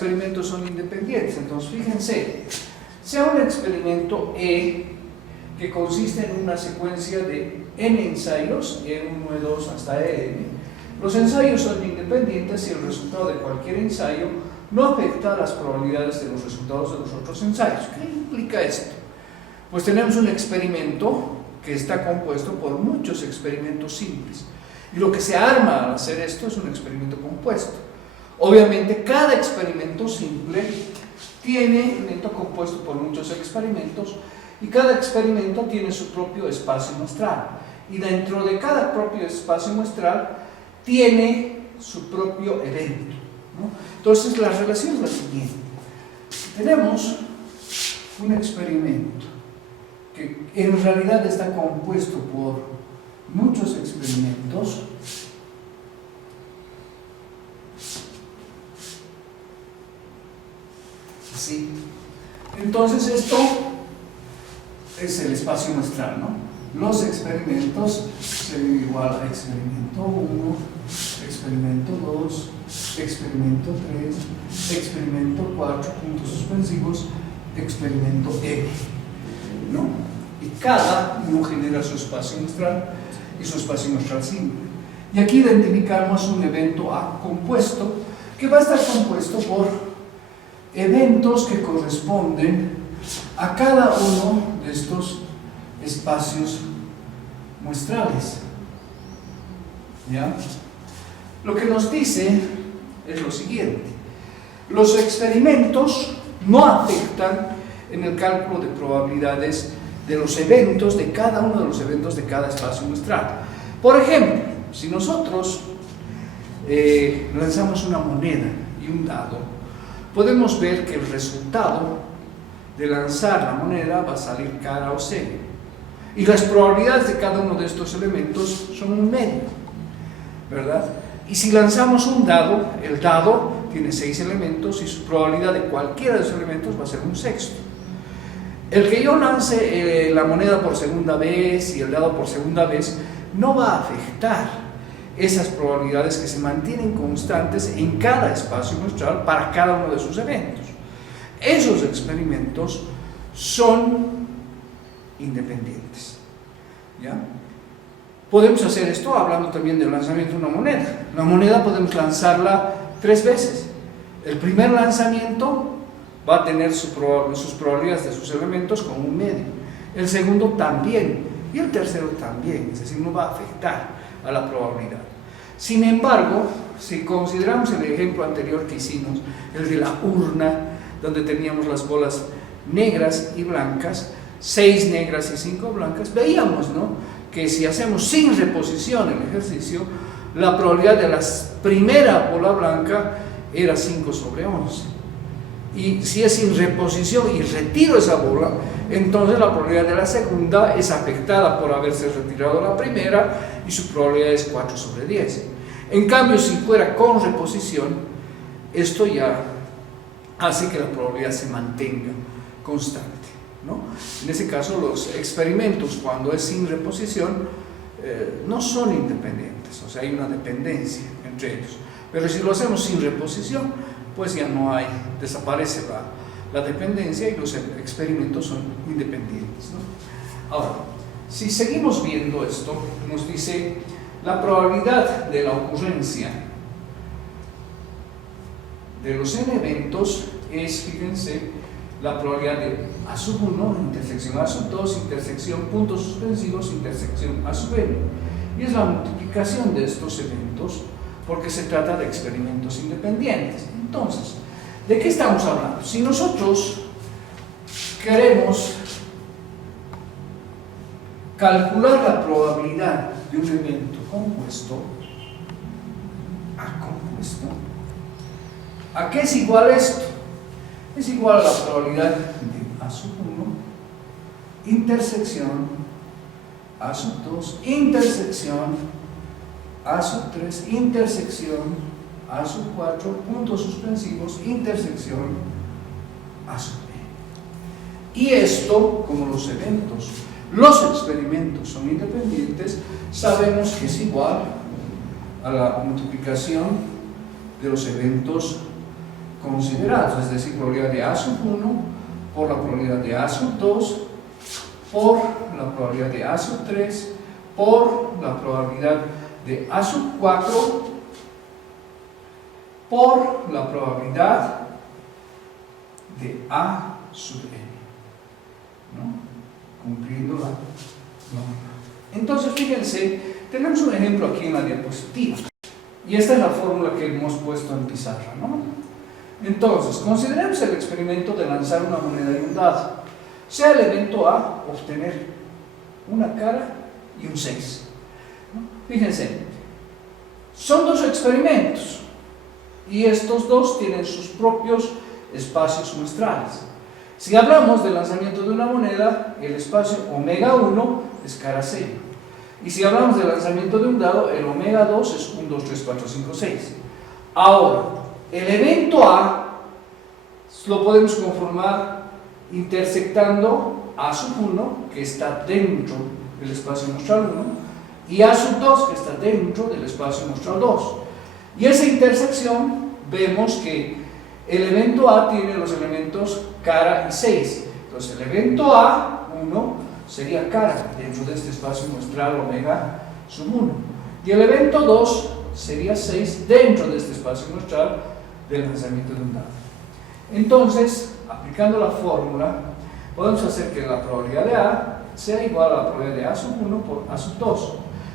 experimentos son independientes. Entonces, fíjense, sea un experimento E que consiste en una secuencia de N ensayos, E1, E2 hasta En. Los ensayos son independientes si el resultado de cualquier ensayo no afecta a las probabilidades de los resultados de los otros ensayos. ¿Qué implica esto? Pues tenemos un experimento que está compuesto por muchos experimentos simples. Y lo que se arma al hacer esto es un experimento compuesto. Obviamente, cada experimento simple tiene un elemento compuesto por muchos experimentos y cada experimento tiene su propio espacio muestral. Y dentro de cada propio espacio muestral tiene su propio evento, ¿no? Entonces, la relación es la siguiente. Tenemos un experimento que en realidad está compuesto por muchos experimentos. ¿Sí? Entonces, esto es el espacio muestral, ¿no? Los experimentos son igual a experimento 1, experimento 2, experimento 3, experimento 4, puntos suspensivos, experimento M, ¿no? Y cada uno genera su espacio muestral y su espacio muestral simple. Y aquí identificamos un evento A compuesto que va a estar compuesto por eventos que corresponden a cada uno de estos espacios muestrales. ¿Ya? Lo que nos dice es lo siguiente: los experimentos no afectan en el cálculo de probabilidades de los eventos, de cada uno de los eventos de cada espacio muestral. Por ejemplo, si nosotros lanzamos una moneda y un dado, podemos ver que el resultado de lanzar la moneda va a salir cara o cero. Y las probabilidades de cada uno de estos elementos son un medio, ¿verdad? Y si lanzamos un dado, el dado tiene 6 elementos y su probabilidad de cualquiera de esos elementos va a ser un sexto. El que yo lance la moneda por segunda vez y el dado por segunda vez no va a afectar esas probabilidades que se mantienen constantes en cada espacio muestral para cada uno de sus eventos. Esos experimentos son independientes. ¿Ya? Podemos hacer esto hablando también del lanzamiento de una moneda. La moneda podemos lanzarla 3 veces. El primer lanzamiento va a tener sus probabilidades de sus elementos como un medio. El segundo también. Y el tercero también. Es decir, no va a afectar a la probabilidad. Sin embargo, si consideramos el ejemplo anterior que hicimos, el de la urna, donde teníamos las bolas negras y blancas, 6 negras y 5 blancas, veíamos, ¿no?, que si hacemos sin reposición el ejercicio, la probabilidad de la primera bola blanca era 5 sobre 11. Y si es sin reposición y retiro esa bola, entonces la probabilidad de la segunda es afectada por haberse retirado la primera y su probabilidad es 4 sobre 10. En cambio, si fuera con reposición, esto ya hace que la probabilidad se mantenga constante, ¿no? En ese caso, los experimentos, cuando es sin reposición, no son independientes, o sea, hay una dependencia entre ellos. Pero si lo hacemos sin reposición, pues ya no hay, desaparece la dependencia y los experimentos son independientes, ¿no? Ahora, si seguimos viendo esto, nos dice la probabilidad de la ocurrencia de los n eventos es, fíjense, la probabilidad de A sub 1, intersección A sub 2, intersección puntos suspensivos, intersección A sub n. Y es la multiplicación de estos eventos porque se trata de experimentos independientes. Entonces, ¿de qué estamos hablando? Si nosotros queremos calcular la probabilidad de un evento compuesto, A compuesto, ¿a qué es igual esto? Es igual a la probabilidad de A sub 1, intersección A sub 2, intersección A sub 3, intersección A sub 4, puntos suspensivos, intersección A sub n. Y esto, como los experimentos son independientes, sabemos que es igual a la multiplicación de los eventos considerados, es decir, probabilidad de A sub 1 por la probabilidad de A sub 2 por la probabilidad de A sub 3 por la probabilidad de A sub 4 por la probabilidad de A sub n, ¿no? Cumpliendo la norma. Entonces, fíjense, tenemos un ejemplo aquí en la diapositiva. Y esta es la fórmula que hemos puesto en pizarra, ¿no? Entonces, consideremos el experimento de lanzar una moneda y un dado. Sea el evento A obtener una cara y un 6, ¿no? Fíjense, son dos experimentos y estos dos tienen sus propios espacios muestrales. Si hablamos del lanzamiento de una moneda, el espacio omega 1 es cara 0. Y si hablamos del lanzamiento de un dado, el omega 2 es 1, 2, 3, 4, 5, 6. Ahora, el evento A lo podemos conformar intersectando A sub 1, que está dentro del espacio muestral 1, y A sub 2, que está dentro del espacio muestral 2. Y esa intersección vemos que el evento A tiene los elementos cara y 6. Entonces, el evento A1 sería cara dentro de este espacio muestral omega sub 1. Y el evento 2 sería 6 dentro de este espacio muestral del lanzamiento de un dado. Entonces, aplicando la fórmula, podemos hacer que la probabilidad de A sea igual a la probabilidad de A sub 1 por A sub 2.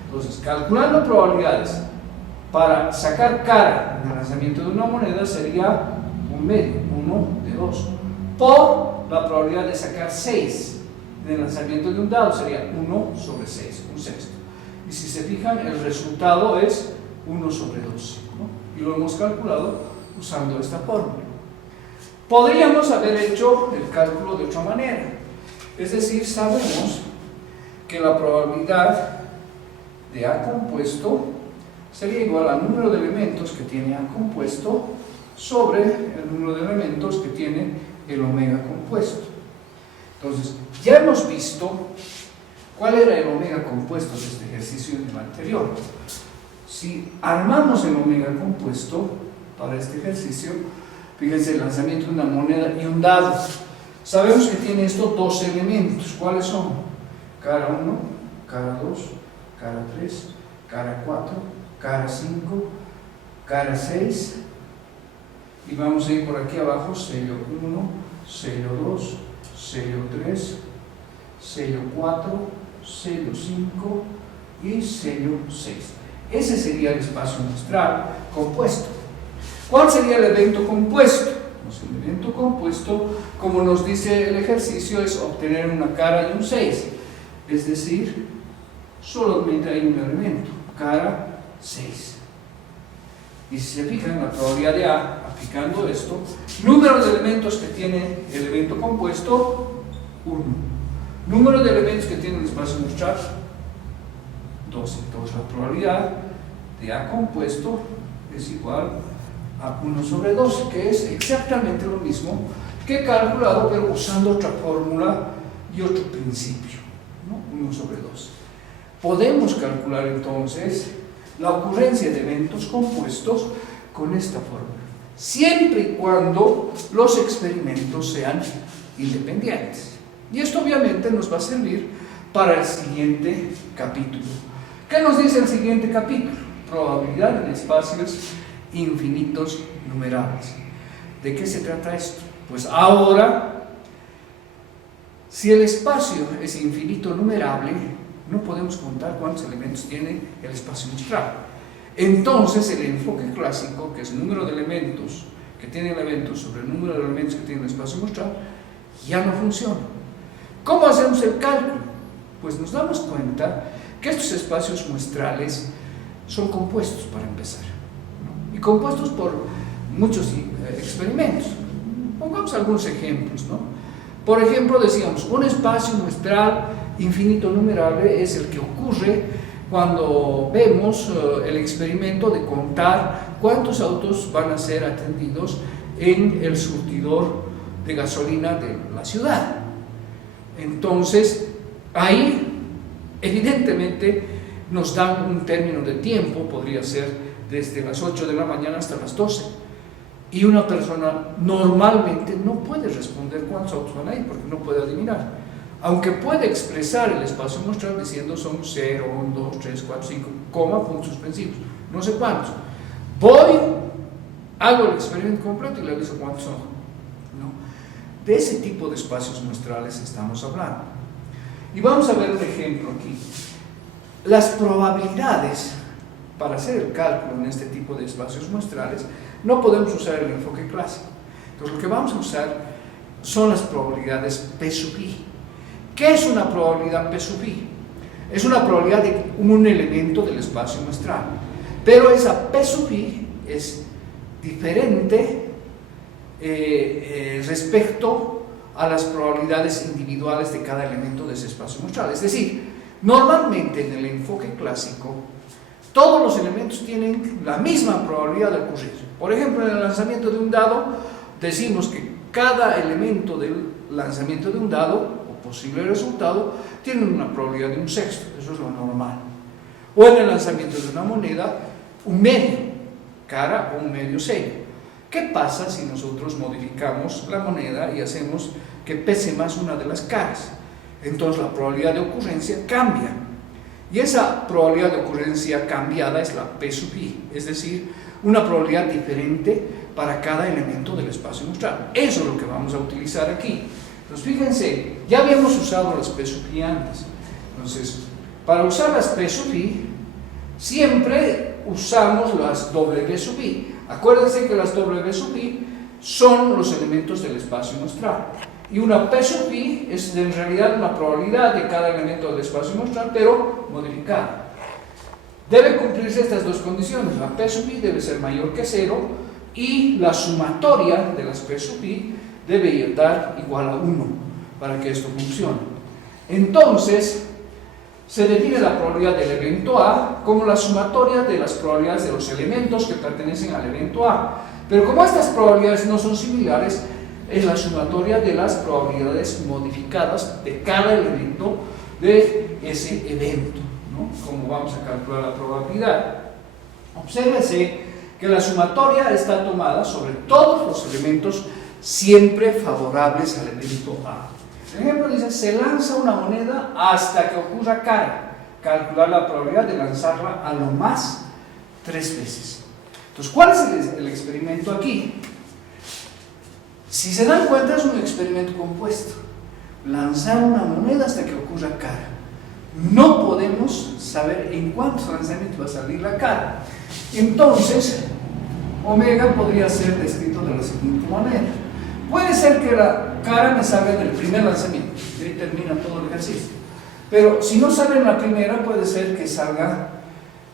Entonces, calculando probabilidades para sacar cara en el lanzamiento de una moneda sería un medio, 1 de 2, por la probabilidad de sacar 6 en el lanzamiento de un dado sería 1 sobre 6, un sexto. Y si se fijan, el resultado es 1 sobre 12, ¿no? Y lo hemos calculado usando esta fórmula. Podríamos haber hecho el cálculo de otra manera, es decir, sabemos que la probabilidad de A compuesto sería igual al número de elementos que tiene A compuesto sobre el número de elementos que tiene el omega compuesto. Entonces, ya hemos visto cuál era el omega compuesto de este ejercicio en el anterior. Si armamos el omega compuesto para este ejercicio, fíjense, el lanzamiento de una moneda y un dado. Sabemos que tiene estos dos elementos. ¿Cuáles son? Cara 1, cara 2, cara 3, cara 4, cara 5, cara 6. Y vamos a ir por aquí abajo, sello 1, sello 2, sello 3, sello 4, sello 5 y sello 6. Ese sería el espacio muestral compuesto. ¿Cuál sería el evento compuesto? Pues el evento compuesto, como nos dice el ejercicio, es obtener una cara y un 6. Es decir, solamente hay un elemento, cara 6. Y si se fijan, la probabilidad de A, aplicando esto, número de elementos que tiene el evento compuesto, 1. Número de elementos que tiene el espacio muestral, 12. Entonces la probabilidad de A compuesto es igual a 1 sobre 12, que es exactamente lo mismo que he calculado, pero usando otra fórmula y otro principio, ¿no? 1 sobre 12. Podemos calcular entonces la ocurrencia de eventos compuestos con esta fórmula, siempre y cuando los experimentos sean independientes. Y esto obviamente nos va a servir para el siguiente capítulo. ¿Qué nos dice el siguiente capítulo? Probabilidad en espacios infinitos numerables. ¿De qué se trata esto? Pues ahora, si el espacio es infinito numerable, no podemos contar cuántos elementos tiene el espacio muestral. Entonces el enfoque clásico, que es el número de elementos que tiene el evento sobre el número de elementos que tiene el espacio muestral, ya no funciona. ¿Cómo hacemos el cálculo? Pues nos damos cuenta que estos espacios muestrales son compuestos para empezar, ¿no? Y compuestos por muchos experimentos. Pongamos algunos ejemplos, ¿no? Por ejemplo, decíamos, un espacio muestral infinito numerable es el que ocurre cuando vemos el experimento de contar cuántos autos van a ser atendidos en el surtidor de gasolina de la ciudad. Entonces, ahí evidentemente nos dan un término de tiempo, podría ser desde las 8 de la mañana hasta las 12. Y una persona normalmente no puede responder cuántos autos van ahí porque no puede adivinar. Aunque puede expresar el espacio muestral diciendo son 0, 1, 2, 3, 4, 5, coma, puntos suspensivos, no sé cuántos. Voy, hago el experimento completo y le aviso cuántos son. ¿No? De ese tipo de espacios muestrales estamos hablando. Y vamos a ver un ejemplo aquí. Las probabilidades para hacer el cálculo en este tipo de espacios muestrales no podemos usar el enfoque clásico. Entonces lo que vamos a usar son las probabilidades P sub i. ¿Qué es una probabilidad P sub i? Es una probabilidad de un elemento del espacio muestral, pero esa P sub i es diferente respecto a las probabilidades individuales de cada elemento de ese espacio muestral. Es decir, normalmente en el enfoque clásico todos los elementos tienen la misma probabilidad de ocurrir. Por ejemplo, en el lanzamiento de un dado decimos que cada elemento del lanzamiento de un dado posible resultado, tienen una probabilidad de 1/6, eso es lo normal. O en el lanzamiento de una moneda, un medio cara o un medio sello. ¿Qué pasa si nosotros modificamos la moneda y hacemos que pese más una de las caras? Entonces la probabilidad de ocurrencia cambia. Y esa probabilidad de ocurrencia cambiada es la P sub i, es decir, una probabilidad diferente para cada elemento del espacio muestral. Eso es lo que vamos a utilizar aquí. Entonces fíjense, ya habíamos usado las P sub i antes. Entonces, para usar las P sub i, siempre usamos las W sub i. Acuérdense que las W sub i son los elementos del espacio muestral. Y una P sub i es en realidad una probabilidad de cada elemento del espacio muestral, pero modificada. Debe cumplirse estas dos condiciones. La P sub i debe ser mayor que 0 y la sumatoria de las P sub i debe dar igual a 1 para que esto funcione. Entonces, se define la probabilidad del evento A como la sumatoria de las probabilidades de los elementos que pertenecen al evento A. Pero como estas probabilidades no son similares, es la sumatoria de las probabilidades modificadas de cada elemento de ese evento, ¿no? Como vamos a calcular la probabilidad. Obsérvese que la sumatoria está tomada sobre todos los elementos siempre favorables al evento A. El ejemplo dice, se lanza una moneda hasta que ocurra cara. Calcular la probabilidad de lanzarla a lo más 3 veces. Entonces, ¿cuál es el experimento aquí? Si se dan cuenta, es un experimento compuesto. Lanzar una moneda hasta que ocurra cara. No podemos saber en cuántos lanzamientos va a salir la cara. Entonces, omega podría ser descrito de la siguiente manera. Puede ser que la cara me salga en el primer lanzamiento, y ahí termina todo el ejercicio. Pero si no sale en la primera, puede ser que salga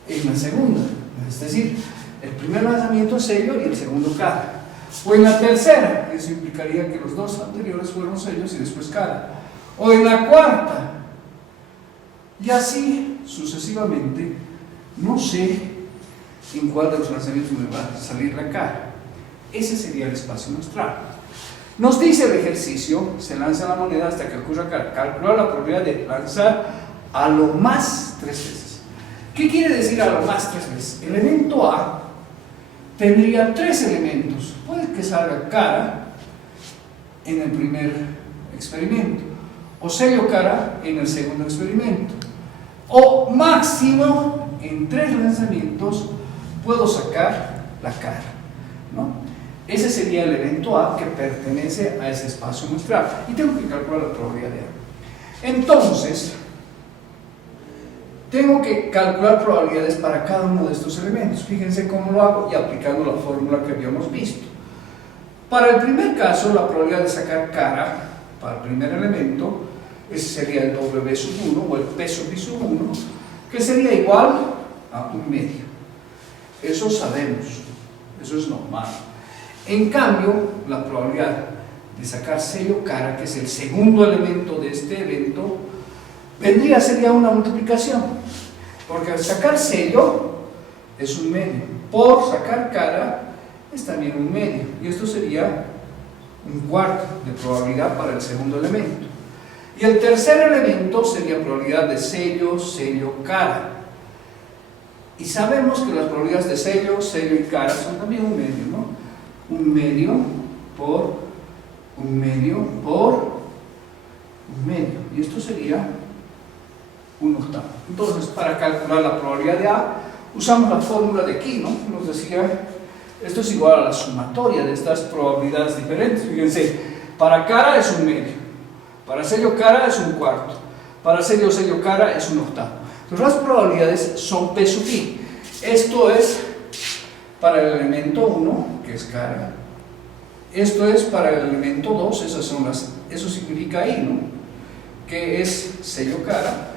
en la segunda. Es decir, el primer lanzamiento es sello y el segundo cara. O en la tercera, eso implicaría que los dos anteriores fueron sellos y después cara. O en la cuarta. Y así sucesivamente, no sé en cuál de los lanzamientos me va a salir la cara. Ese sería el espacio muestral. Nos dice el ejercicio, se lanza la moneda hasta que ocurra cara. Calcular la probabilidad de lanzar a lo más 3 veces. ¿Qué quiere decir a lo más 3 veces? El elemento A tendría 3 elementos. Puede que salga cara en el primer experimento, o sello cara en el segundo experimento, o máximo en 3 lanzamientos puedo sacar la cara, ¿no? Ese sería el evento A que pertenece a ese espacio muestral y tengo que calcular la probabilidad de A. Entonces, tengo que calcular probabilidades para cada uno de estos elementos. Fíjense cómo lo hago y aplicando la fórmula que habíamos visto. Para el primer caso, la probabilidad de sacar cara para el primer elemento, ese sería el W sub 1 o el P sub i sub 1, que sería igual a 1/2. Eso sabemos, eso es normal. En cambio, la probabilidad de sacar sello cara, que es el segundo elemento de este evento, sería una multiplicación, porque al sacar sello es 1/2, por sacar cara es también 1/2, y esto sería 1/4 de probabilidad para el segundo elemento. Y el tercer elemento sería probabilidad de sello, sello, cara. Y sabemos que las probabilidades de sello, sello y cara son también 1/2, ¿no? 1 medio por 1 medio por 1 medio. Y esto sería 1 octavo. Entonces, para calcular la probabilidad de A, usamos la fórmula de aquí, ¿no? Nos decía, esto es igual a la sumatoria de estas probabilidades diferentes. Fíjense, para cara es 1 medio, para sello cara es 1 cuarto, para sello cara es 1 octavo. Entonces, las probabilidades son P sub I. Esto es para el elemento 1, que es cara. Esto es para el elemento 2, eso significa I, ¿no? Que es sello cara.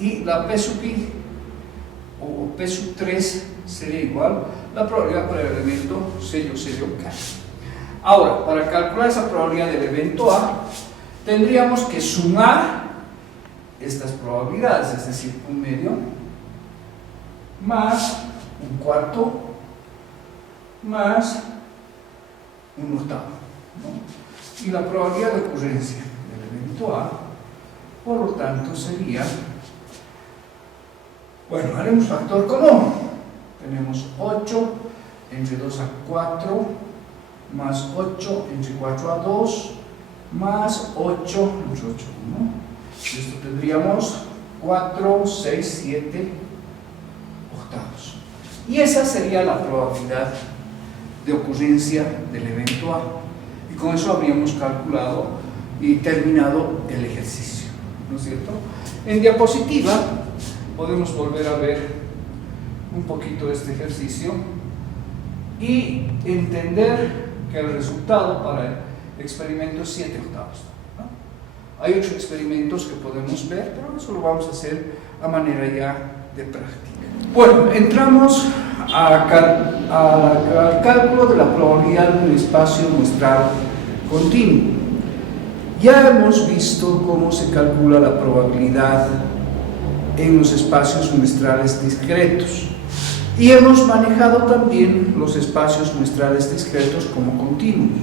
Y la P sub I, o P sub 3, sería igual la probabilidad para el elemento sello cara. Ahora, para calcular esa probabilidad del evento A, tendríamos que sumar estas probabilidades, es decir, 1 medio más 1 cuarto más 1 octavo, ¿no? Y la probabilidad de ocurrencia del evento A, por lo tanto, sería, bueno, haremos factor común. Tenemos 8 entre 2 a 4 más 8 entre 4 a 2 más 8 entre 8 a 1. Y esto tendríamos 4, 6, 7 octavos. Y esa sería la probabilidad de ocurrencia del evento A. Y con eso habríamos calculado y terminado el ejercicio, ¿no es cierto? En diapositiva podemos volver a ver un poquito este ejercicio y entender que el resultado para el experimento es 7 octavos, ¿no? Hay 8 experimentos que podemos ver, pero eso lo vamos a hacer a manera ya de práctica. Bueno, entramos al cálculo de la probabilidad de un espacio muestral continuo. Ya hemos visto cómo se calcula la probabilidad en los espacios muestrales discretos y hemos manejado también los espacios muestrales discretos como continuos.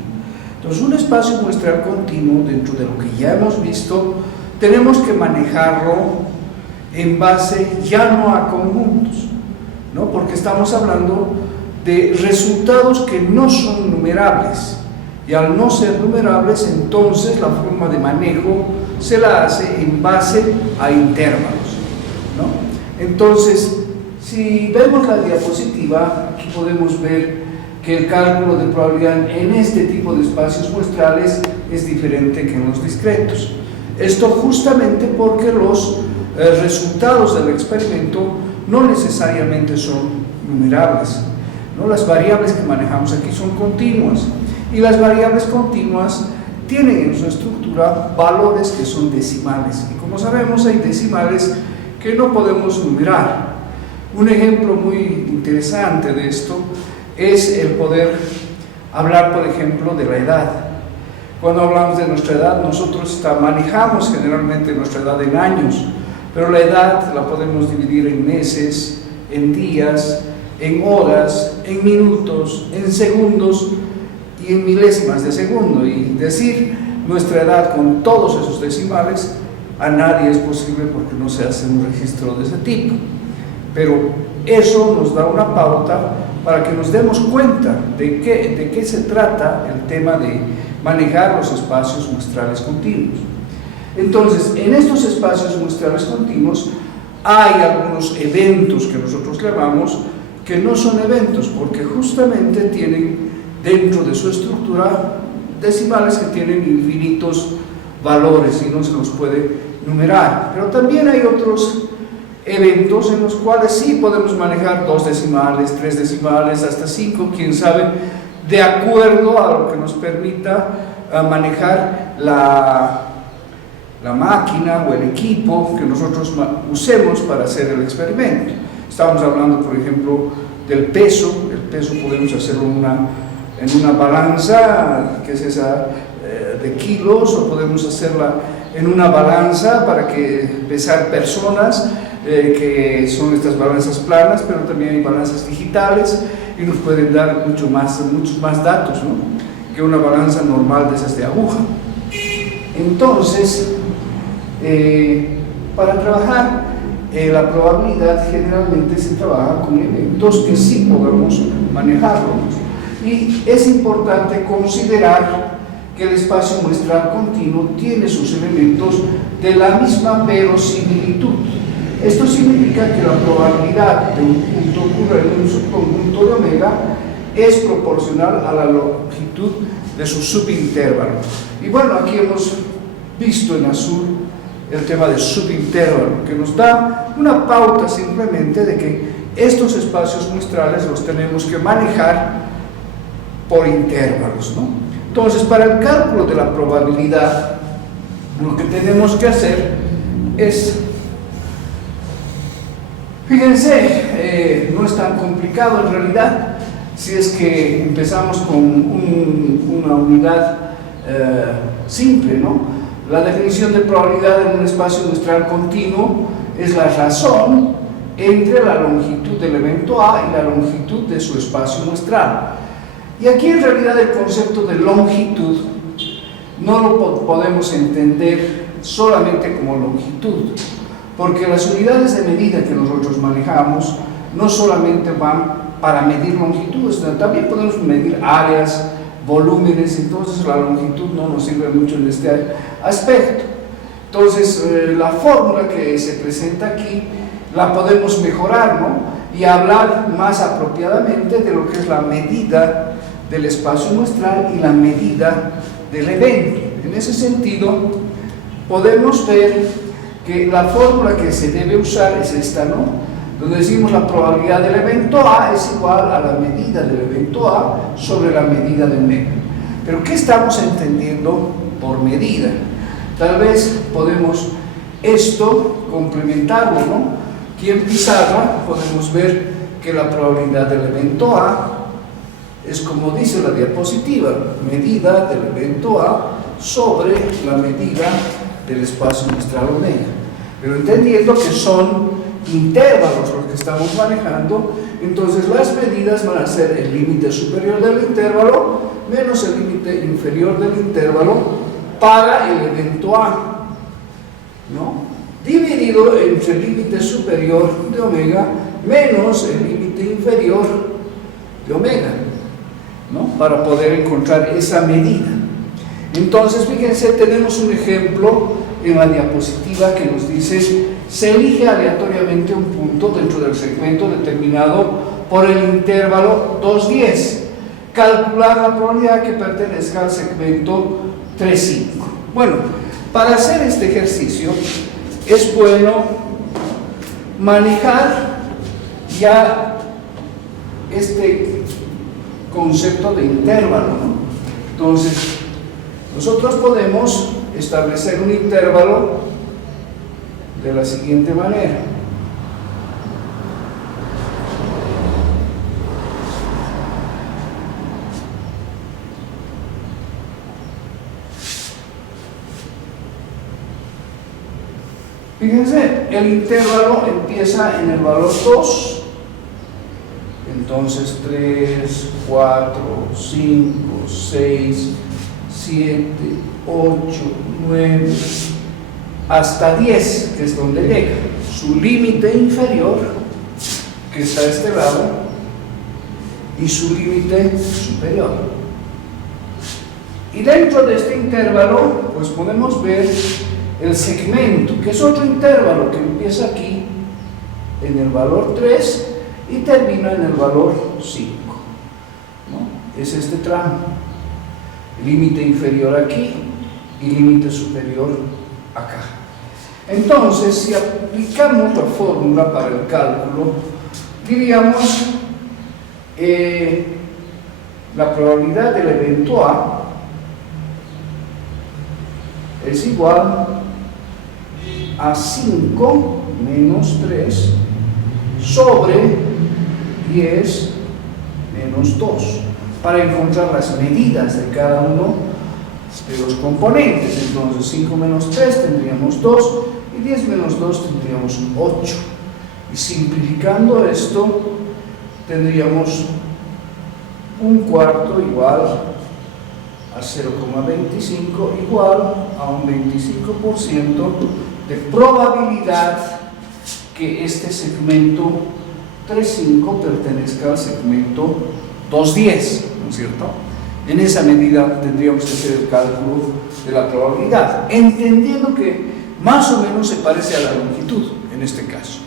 Entonces, un espacio muestral continuo, dentro de lo que ya hemos visto, tenemos que manejarlo en base ya no a conjuntos, ¿no? Porque estamos hablando de resultados que no son numerables, y al no ser numerables, entonces la forma de manejo se la hace en base a intervalos, ¿no? Entonces, si vemos la diapositiva, aquí podemos ver que el cálculo de probabilidad en este tipo de espacios muestrales es diferente que en los discretos. Esto justamente porque los resultados del experimento no necesariamente son numerables, ¿no? Las variables que manejamos aquí son continuas, y las variables continuas tienen en su estructura valores que son decimales, y como sabemos hay decimales que no podemos numerar. Un ejemplo muy interesante de esto es el poder hablar, por ejemplo, de la edad. Cuando hablamos de nuestra edad, nosotros manejamos generalmente nuestra edad en años, pero la edad la podemos dividir en meses, en días, en horas, en minutos, en segundos y en milésimas de segundo. Y decir nuestra edad con todos esos decimales a nadie es posible porque no se hace un registro de ese tipo. Pero eso nos da una pauta para que nos demos cuenta de qué se trata el tema de manejar los espacios muestrales continuos. Entonces, en estos espacios muestrales continuos hay algunos eventos que nosotros llamamos que no son eventos porque justamente tienen dentro de su estructura decimales que tienen infinitos valores y no se los puede numerar. Pero también hay otros eventos en los cuales sí podemos manejar 2 decimales, 3 decimales, hasta 5, quién sabe, de acuerdo a lo que nos permita manejar la máquina o el equipo que nosotros usemos para hacer el experimento. Estamos hablando, por ejemplo, del peso. El peso podemos hacerlo en una balanza, que es esa de kilos, o podemos hacerla en una balanza para pesar personas, que son estas balanzas planas, pero también hay balanzas digitales y nos pueden dar muchos más datos, ¿no?, que una balanza normal de esas de aguja. Entonces, para trabajar la probabilidad generalmente se trabaja con eventos que sí podemos manejarlos. Y es importante considerar que el espacio muestral continuo tiene sus elementos de la misma verosimilitud. Esto significa que la probabilidad de un punto ocurrir en un subconjunto de omega es proporcional a la longitud de su subintervalo. Y bueno, aquí hemos visto en azul el tema del subintervalo, que nos da una pauta simplemente de que estos espacios muestrales los tenemos que manejar por intervalos, ¿no? Entonces, para el cálculo de la probabilidad, lo que tenemos que hacer es, fíjense, no es tan complicado en realidad, si es que empezamos con una unidad simple, ¿no? La definición de probabilidad en un espacio muestral continuo es la razón entre la longitud del evento A y la longitud de su espacio muestral. Y aquí en realidad el concepto de longitud no lo podemos entender solamente como longitud, porque las unidades de medida que nosotros manejamos no solamente van para medir longitudes, sino también podemos medir áreas, volúmenes. Entonces la longitud no nos sirve mucho en este aspecto. Entonces la fórmula que se presenta aquí la podemos mejorar, ¿no? Y hablar más apropiadamente de lo que es la medida del espacio muestral y la medida del evento. En ese sentido, podemos ver que la fórmula que se debe usar es esta, ¿no? Donde decimos la probabilidad del evento A es igual a la medida del evento A sobre la medida de omega. Pero ¿qué estamos entendiendo por medida? Tal vez podemos esto complementarlo, ¿no? Aquí en pizarra podemos ver que la probabilidad del evento A es como dice la diapositiva, medida del evento A sobre la medida del espacio muestral omega. Pero entendiendo que son intervalos los que estamos manejando, entonces las medidas van a ser el límite superior del intervalo menos el límite inferior del intervalo para el evento A, ¿no? Dividido entre el límite superior de omega menos el límite inferior de omega, ¿no? Para poder encontrar esa medida. Entonces, fíjense, tenemos un ejemplo en la diapositiva que nos dice: se elige aleatoriamente un punto dentro del segmento determinado por el intervalo 2,10. Calcular la probabilidad que pertenezca al segmento 3,5. Bueno, para hacer este ejercicio es bueno manejar ya este concepto de intervalo, ¿no? Entonces, nosotros podemos establecer un intervalo de la siguiente manera. Fíjense, el intervalo empieza en el valor 2, entonces 3, 4, 5, 6, 7, 8, 9, hasta 10, que es donde llega. Su límite inferior, que está a este lado, y su límite superior. Y dentro de este intervalo, pues podemos ver el segmento, que es otro intervalo que empieza aquí en el valor 3 y termina en el valor 5, ¿no? Es este tramo, límite inferior aquí y límite superior acá. Entonces, si aplicamos la fórmula para el cálculo, diríamos la probabilidad del evento A es igual a 5 menos 3 sobre 10 menos 2, para encontrar las medidas de cada uno de los componentes. Entonces 5 menos 3 tendríamos 2 y 10 menos 2 tendríamos 8, y simplificando esto tendríamos un cuarto igual a 0,25 igual a un 25% de probabilidad que este segmento 3,5 pertenezca al segmento 2,10. ¿no es cierto? En esa medida tendríamos que hacer el cálculo de la probabilidad, entendiendo que más o menos se parece a la longitud en este caso.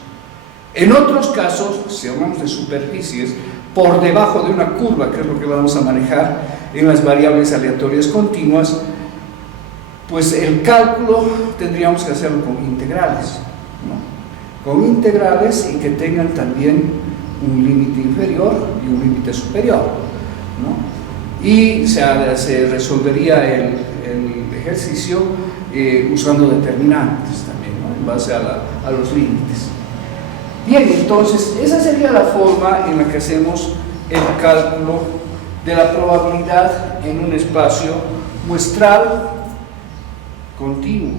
En otros casos, si hablamos de superficies, por debajo de una curva, que es lo que vamos a manejar en las variables aleatorias continuas, pues el cálculo tendríamos que hacerlo con integrales, ¿no? Con integrales y que tengan también un límite inferior y un límite superior, ¿no? Y se resolvería el ejercicio usando determinantes también, ¿no? En base a los límites. Bien, entonces esa sería la forma en la que hacemos el cálculo de la probabilidad en un espacio muestral continuo.